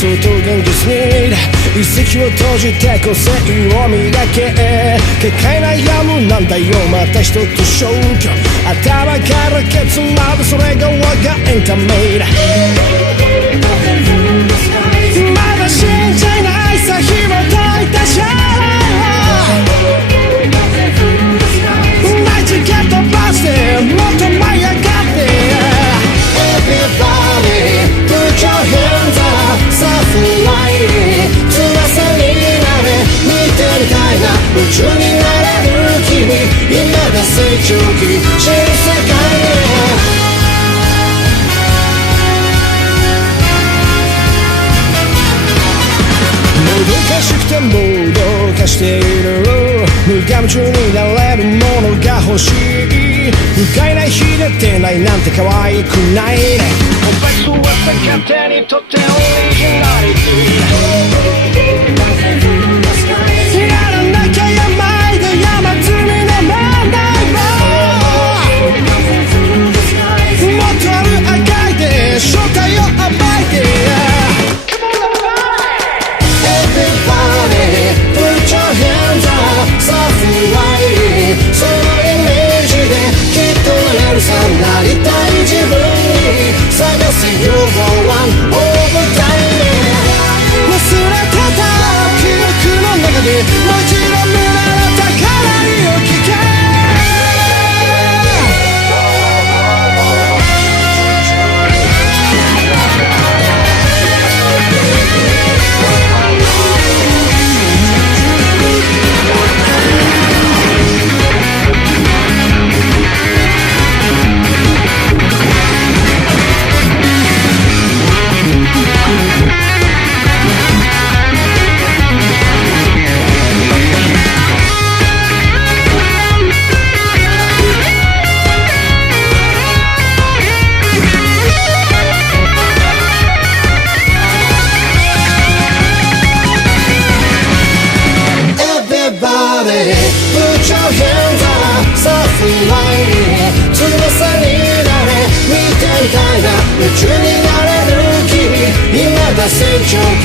想と現実に一石を閉じて個性を磨け結界悩むなんだよまた一つ消去頭からケツまでそれが我がエンタメだまだ信じないさ紐解いたシャナイチケットバスでもっと舞い上がって Everybody put your hands up さあフライ翼になれ見てみたいな夢中になれる君今が成長期新世界へもどかしくてもどかしている無我夢中になれるものが欲しい不快な日で出ないなんて可愛くないね別は勝手にとってオリジナリティやらなきゃやまいで山積みの問題ももっとある赤いで正体を暴いてEverybody put your hands up さあフライそのイメージできっとなれるさなりたい自分に探せ You're the one over time 忘れてた記憶の中でもう一度見られたからにを聞けPut your hands up さあフライ翼になれ見てみたいな夢中になれる君今が成長期